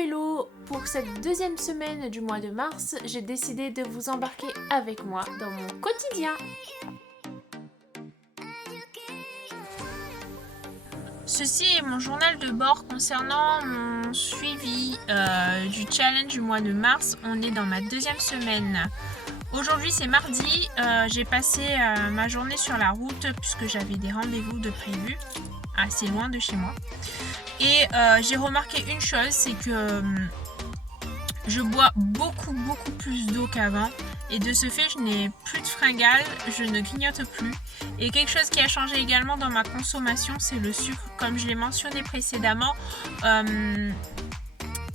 Hello! Pour cette deuxième semaine du mois de mars, j'ai décidé de vous embarquer avec moi dans mon quotidien. Ceci est mon journal de bord concernant mon suivi du challenge du mois de mars. On est dans ma deuxième semaine. Aujourd'hui c'est mardi, j'ai passé ma journée sur la route puisque j'avais des rendez-vous de prévus assez loin de chez moi. Et j'ai remarqué une chose, c'est que je bois beaucoup plus d'eau qu'avant. Et de ce fait, je n'ai plus de fringales, je ne grignote plus. Et quelque chose qui a changé également dans ma consommation, c'est le sucre. Comme je l'ai mentionné précédemment,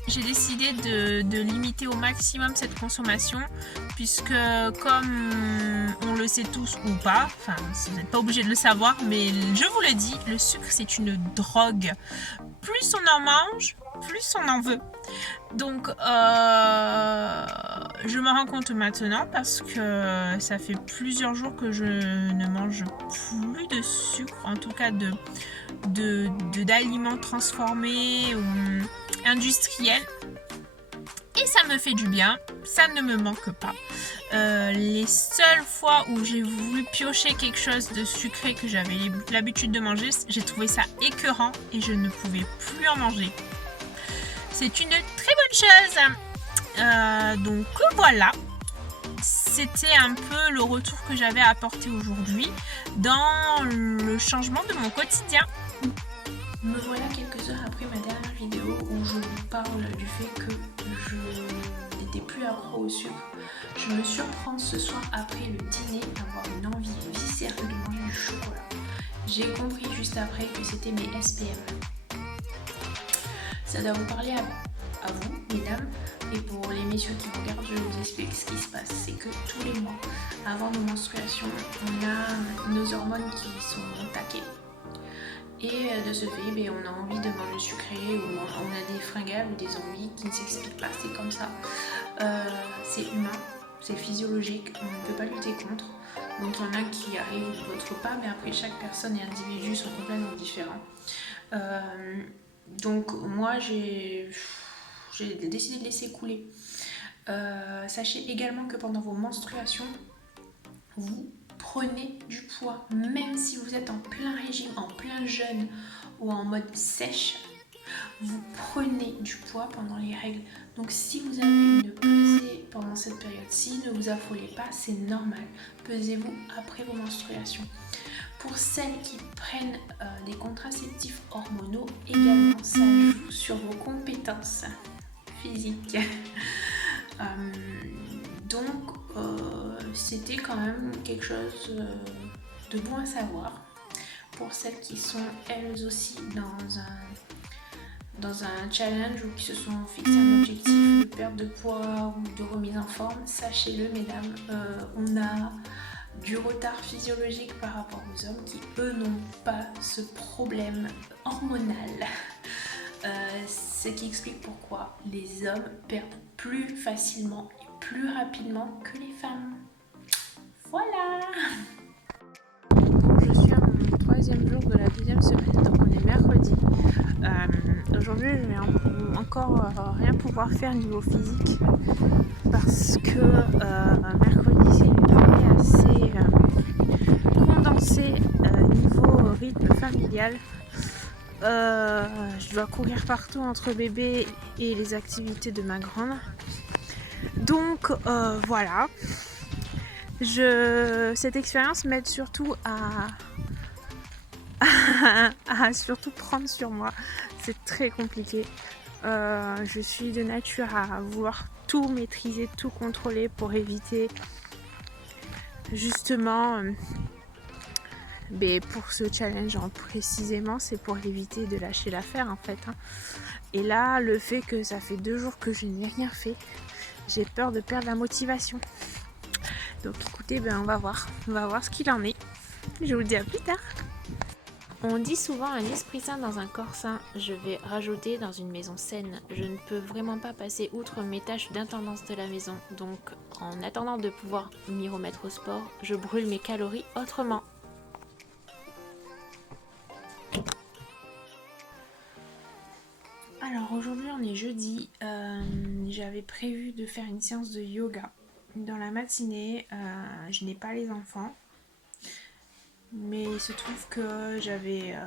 j'ai décidé de limiter au maximum cette consommation, puisque comme on le sait tous ou pas, enfin vous n'êtes pas obligé de le savoir, mais je vous le dis, le sucre c'est une drogue. Plus on en mange, plus on en veut. Donc je me rends compte maintenant parce que ça fait plusieurs jours que je ne mange plus de sucre, en tout cas d'aliments transformés ou industriels. Et ça me fait du bien, ça ne me manque pas. Les seules fois où j'ai voulu piocher quelque chose de sucré que j'avais l'habitude de manger, j'ai trouvé ça écœurant et je ne pouvais plus en manger. C'est une très bonne chose. Donc voilà, c'était un peu le retour que j'avais à apporter aujourd'hui dans le changement de mon quotidien. Me voilà quelques heures après ma dernière vidéo où je vous parle du fait que je n'étais plus accro au sucre. Je me surprends ce soir après le dîner à avoir une envie viscérale de manger du chocolat. J'ai compris juste après que c'était mes SPM. Ça doit vous parler à vous, mesdames, et pour les messieurs qui regardent, je vous explique ce qui se passe. C'est que tous les mois, avant nos menstruations, on a nos hormones qui sont au taquet. Et de ce fait, on a envie de manger sucré, ou on a des fringales ou des envies qui ne s'expliquent pas, c'est comme ça. C'est humain, c'est physiologique, on ne peut pas lutter contre. Donc il y en a qui arrivent, d'autres pas, mais après chaque personne et individu sont complètement différents. Donc moi j'ai décidé de laisser couler. Sachez également que pendant vos menstruations, vous prenez du poids, même si vous êtes en plein régime, en plein jeûne ou en mode sèche, vous prenez du poids pendant les règles. Donc si vous avez une pesée pendant cette période-ci, ne vous affolez pas, c'est normal. Pesez-vous après vos menstruations. Pour celles qui prennent des contraceptifs hormonaux, également ça joue sur vos compétences physiques. Donc c'était quand même quelque chose de bon à savoir pour celles qui sont elles aussi dans un challenge ou qui se sont fixés un objectif de perte de poids ou de remise en forme. Sachez-le mesdames, on a du retard physiologique par rapport aux hommes qui eux n'ont pas ce problème hormonal. Ce qui explique pourquoi les hommes perdent plus facilement et plus rapidement que les femmes. Voilà. Je suis à mon troisième jour de la deuxième semaine, donc on est mercredi. Aujourd'hui je vais encore rien pouvoir faire niveau physique parce que mercredi c'est une journée assez condensée niveau rythme familial. Je dois courir partout entre bébé et les activités de ma grande. Donc voilà. Cette expérience m'aide surtout à surtout prendre sur moi. C'est très compliqué. Je suis de nature à vouloir tout maîtriser, tout contrôler pour éviter justement... Mais pour ce challenge précisément, c'est pour éviter de lâcher l'affaire en fait. Et là, le fait que ça fait 2 jours que je n'ai rien fait, j'ai peur de perdre la motivation. Donc écoutez, on va voir ce qu'il en est. Je vous dis à plus tard. On dit souvent un esprit sain dans un corps sain. Je vais rajouter dans une maison saine. Je ne peux vraiment pas passer outre mes tâches d'intendance de la maison. Donc en attendant de pouvoir m'y remettre au sport, je brûle mes calories autrement. Alors aujourd'hui on est jeudi, j'avais prévu de faire une séance de yoga dans la matinée, je n'ai pas les enfants, mais il se trouve que j'avais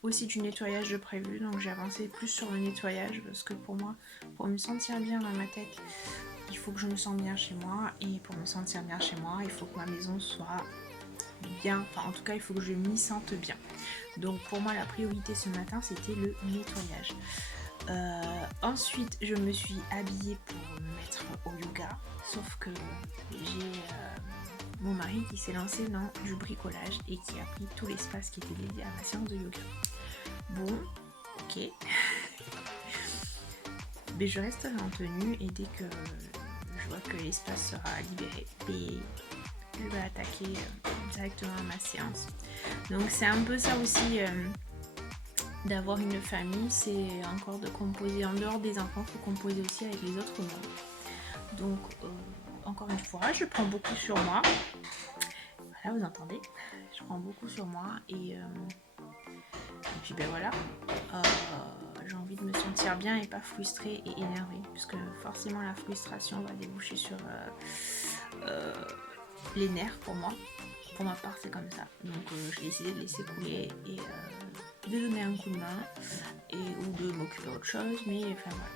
aussi du nettoyage de prévu, donc j'ai avancé plus sur le nettoyage parce que pour moi, pour me sentir bien dans ma tête, il faut que je me sente bien chez moi, et pour me sentir bien chez moi, il faut que ma maison soit bien, enfin en tout cas il faut que je m'y sente bien. Donc pour moi la priorité ce matin c'était le nettoyage. Ensuite je me suis habillée pour me mettre au yoga, sauf que j'ai mon mari qui s'est lancé dans du bricolage et qui a pris tout l'espace qui était dédié à ma séance de yoga. Bon, ok. Mais je resterai en tenue et dès que je vois que l'espace sera libéré, je vais attaquer directement à ma séance. Donc c'est un peu ça aussi d'avoir une famille, c'est encore de composer en dehors des enfants, il faut composer aussi avec les autres membres. Donc encore une fois, je prends beaucoup sur moi. Voilà, vous entendez, je prends beaucoup sur moi et puis ben voilà, j'ai envie de me sentir bien et pas frustrée et énervée, puisque forcément la frustration va déboucher sur les nerfs pour moi. Pour ma part c'est comme ça, donc j'ai décidé de laisser couler et de donner un coup de main ou de m'occuper d'autre chose, mais enfin voilà,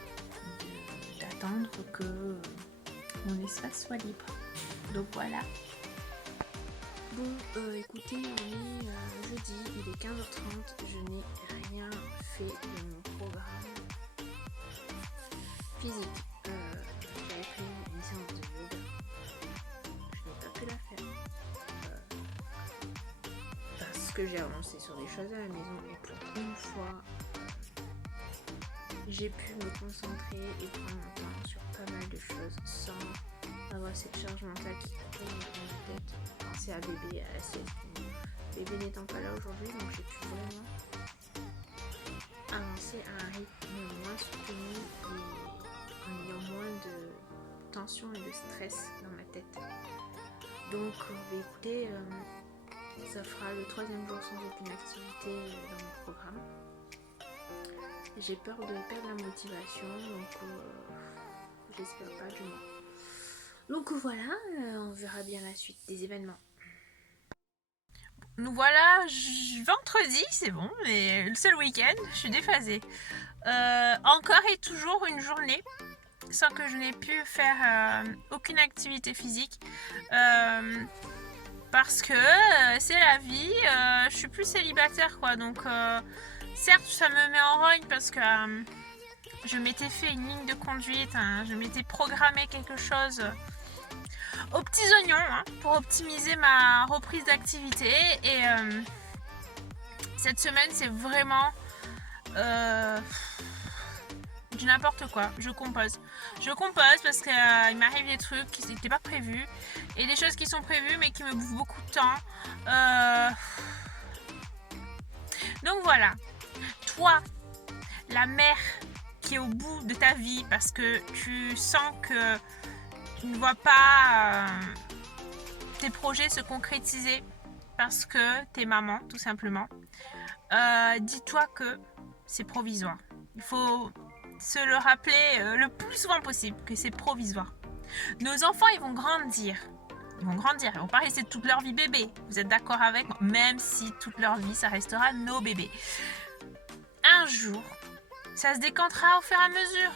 d'attendre que mon espace soit libre. Donc voilà. Bon, écoutez, on est jeudi, il est 15h30, je n'ai rien fait de mon programme physique. J'avais pris une séance de yoga, je n'ai pas pu la faire parce que j'ai avancé sur des choses à la maison et pour une fois, j'ai pu me concentrer et prendre mon temps sur pas mal de choses sans avoir cette charge mentale qui court dans ma tête. Penser à bébé, à la sieste. Bébé n'étant pas là aujourd'hui, donc j'ai pu vraiment avancer à un rythme moins soutenu et en ayant moins de tension et de stress dans ma tête. Donc écoutez, ça fera le 3e jour sans aucune activité dans mon programme. J'ai peur de perdre la motivation, donc j'espère pas du moins. Donc voilà, on verra bien la suite des événements. Nous voilà, vendredi, c'est bon, mais le seul week-end, je suis déphasée. Encore et toujours une journée sans que je n'ai pu faire aucune activité physique. Parce que c'est la vie, je suis plus célibataire quoi, donc certes ça me met en rogne parce que je m'étais fait une ligne de conduite, je m'étais programmé quelque chose aux petits oignons pour optimiser ma reprise d'activité et cette semaine c'est vraiment du n'importe quoi. Je compose parce qu'il m'arrive des trucs qui n'étaient pas prévus et des choses qui sont prévues mais qui me bouffent beaucoup de temps. Donc voilà, toi la mère qui est au bout de ta vie parce que tu sens que tu ne vois pas tes projets se concrétiser parce que t'es maman tout simplement, dis-toi que c'est provisoire. Il faut se le rappeler le plus souvent possible que c'est provisoire. Nos enfants ils vont grandir, ils vont pas rester toute leur vie bébé. Vous êtes d'accord avec moi? Même si toute leur vie ça restera nos bébés. Un jour ça se décantera au fur et à mesure.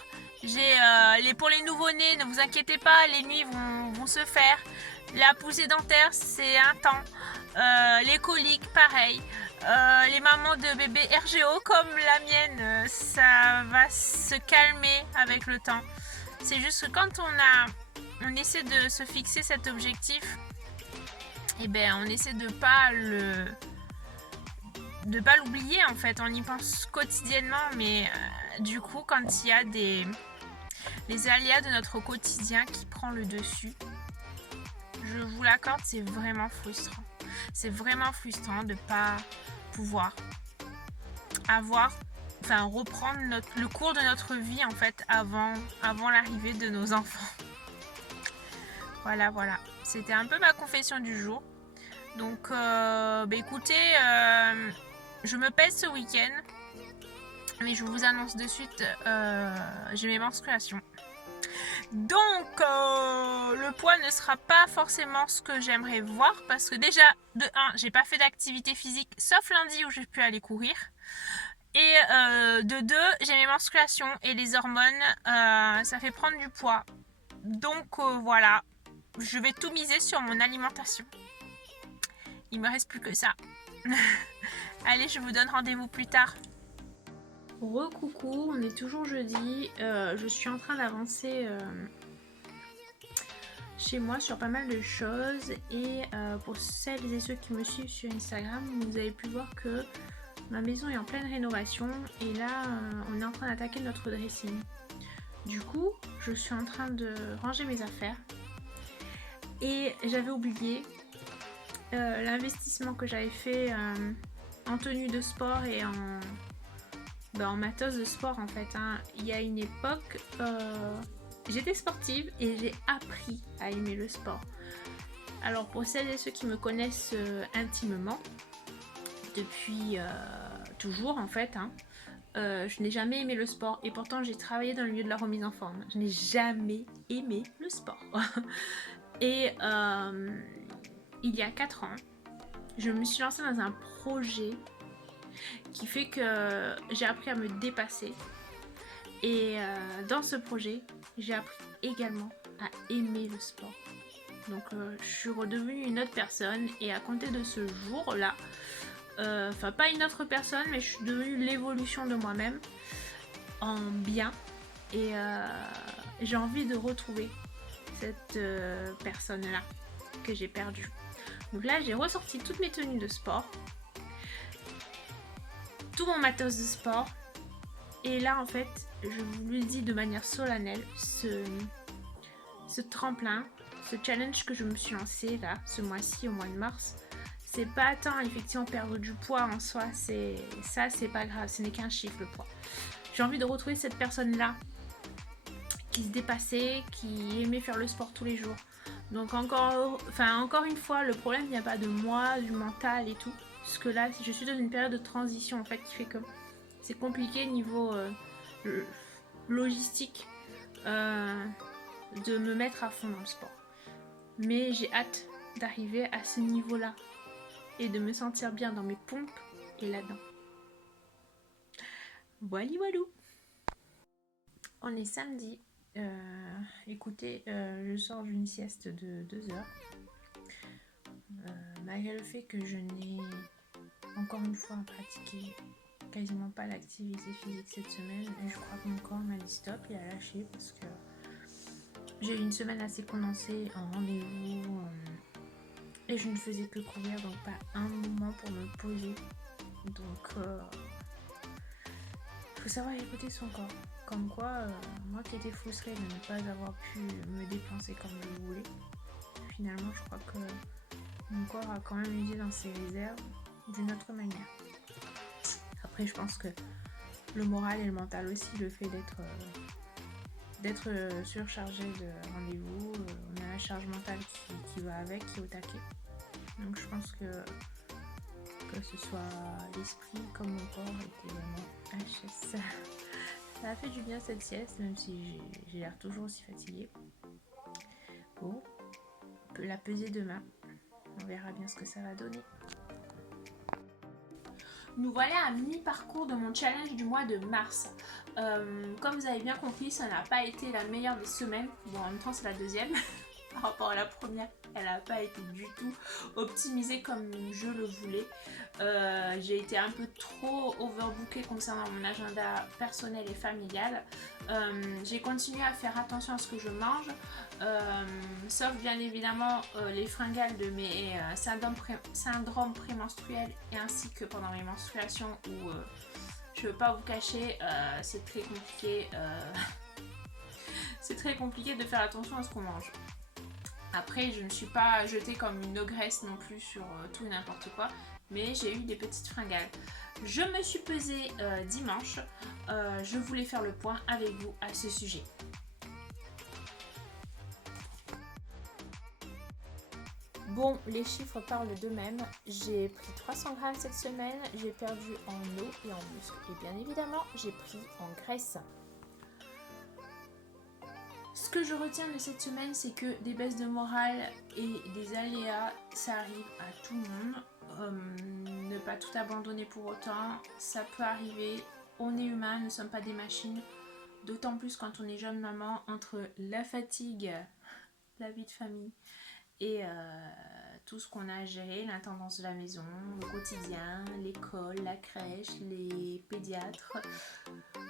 Pour les nouveau-nés, ne vous inquiétez pas, les nuits vont se faire. La poussée dentaire, c'est un temps. Les coliques, pareil. Les mamans de bébés RGO, comme la mienne, ça va se calmer avec le temps. C'est juste que quand on essaie de se fixer cet objectif, eh ben, on essaie de pas l'oublier en fait, on y pense quotidiennement, mais du coup quand il y a les aléas de notre quotidien qui prend le dessus, je vous l'accorde, c'est vraiment frustrant. C'est vraiment frustrant de pas pouvoir reprendre le cours de notre vie en fait avant l'arrivée de nos enfants. Voilà, c'était un peu ma confession du jour. Donc écoutez, je me pèse ce week-end Mais je vous annonce de suite, j'ai mes menstruations. Donc, le poids ne sera pas forcément ce que j'aimerais voir parce que déjà, de 1, j'ai pas fait d'activité physique sauf lundi où j'ai pu aller courir. Et de 2, j'ai mes menstruations et les hormones, ça fait prendre du poids. Donc voilà, je vais tout miser sur mon alimentation. Il me reste plus que ça. Allez, je vous donne rendez-vous plus tard. Recoucou, on est toujours jeudi. Je suis en train d'avancer chez moi sur pas mal de choses. Et pour celles et ceux qui me suivent sur Instagram, vous avez pu voir que ma maison est en pleine rénovation. Et là, on est en train d'attaquer notre dressing. Du coup, je suis en train de ranger mes affaires. Et j'avais oublié l'investissement que j'avais fait en tenue de sport et en matos de sport en fait. Il y a une époque, j'étais sportive et j'ai appris à aimer le sport. Alors pour celles et ceux qui me connaissent intimement, depuis toujours en fait, je n'ai jamais aimé le sport et pourtant j'ai travaillé dans le milieu de la remise en forme. Je n'ai jamais aimé le sport. Et il y a 4 ans, je me suis lancée dans un projet qui fait que j'ai appris à me dépasser. Et dans ce projet, j'ai appris également à aimer le sport. Donc je suis redevenue une autre personne et à compter de ce jour-là, enfin pas une autre personne, mais je suis devenue l'évolution de moi-même en bien. Et j'ai envie de retrouver cette personne-là que j'ai perdue. Donc là, j'ai ressorti toutes mes tenues de sport, tout mon matos de sport. Et là, en fait, je vous le dis de manière solennelle, ce tremplin, ce challenge que je me suis lancé là, ce mois-ci, au mois de mars, c'est pas tant effectivement perdre du poids en soi, c'est pas grave, ce n'est qu'un chiffre le poids. J'ai envie de retrouver cette personne-là qui se dépassait, qui aimait faire le sport tous les jours. Donc encore une fois, le problème vient pas de moi, du mental et tout. Parce que là, je suis dans une période de transition en fait qui fait que c'est compliqué niveau logistique de me mettre à fond dans le sport. Mais j'ai hâte d'arriver à ce niveau-là et de me sentir bien dans mes pompes et là-dedans. Voilou voilou. On est samedi. Écoutez, je sors d'une sieste de 2 heures. Malgré le fait que je n'ai encore une fois pratiqué quasiment pas l'activité physique cette semaine, et je crois que mon corps m'a dit stop, il a lâché parce que j'ai eu une semaine assez condensée en rendez-vous et je ne faisais que courir, donc pas un moment pour me poser. Donc faut savoir écouter son corps. Comme quoi, moi qui étais frustrée de ne pas avoir pu me dépenser comme je voulais, finalement je crois que mon corps a quand même usé dans ses réserves d'une autre manière. Après je pense que le moral et le mental aussi, le fait d'être surchargé de rendez-vous, on a la charge mentale qui va avec, qui est au taquet. Donc je pense que ce soit l'esprit comme mon corps était vraiment HS. Ça a fait du bien cette sieste, même si j'ai l'air toujours aussi fatiguée. Bon, on peut la peser demain. On verra bien ce que ça va donner. Nous voilà à mi-parcours de mon challenge du mois de mars. Comme vous avez bien compris, ça n'a pas été la meilleure des semaines. Bon, en même temps, c'est la deuxième. Par rapport à la première, elle n'a pas été du tout optimisée comme je le voulais. J'ai été un peu trop overbookée concernant mon agenda personnel et familial. J'ai continué à faire attention à ce que je mange, sauf bien évidemment les fringales de mes syndromes prémenstruels et ainsi que pendant mes menstruations où je ne veux pas vous cacher, c'est très compliqué. C'est très compliqué de faire attention à ce qu'on mange. Après, je ne suis pas jetée comme une ogresse non plus sur tout et n'importe quoi, mais j'ai eu des petites fringales. Je me suis pesée dimanche. Je voulais faire le point avec vous à ce sujet. Bon, les chiffres parlent d'eux-mêmes. J'ai pris 300 grammes cette semaine, j'ai perdu en eau et en muscle. Et bien évidemment, j'ai pris en graisse. Ce que je retiens de cette semaine, c'est que des baisses de morale et des aléas, ça arrive à tout le monde. Ne pas tout abandonner pour autant, ça peut arriver. On est humain, nous ne sommes pas des machines. D'autant plus quand on est jeune maman, entre la fatigue, la vie de famille et tout ce qu'on a à gérer, l'intendance de la maison, le quotidien, l'école, la crèche, les pédiatres.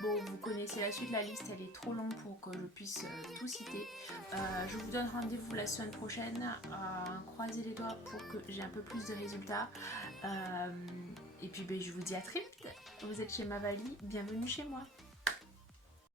Bon, vous connaissez la suite, la liste elle est trop longue pour que je puisse tout citer. Je vous donne rendez-vous la semaine prochaine. Croisez les doigts pour que j'ai un peu plus de résultats. Et puis je vous dis à très vite. Vous êtes chez Mavali, bienvenue chez moi.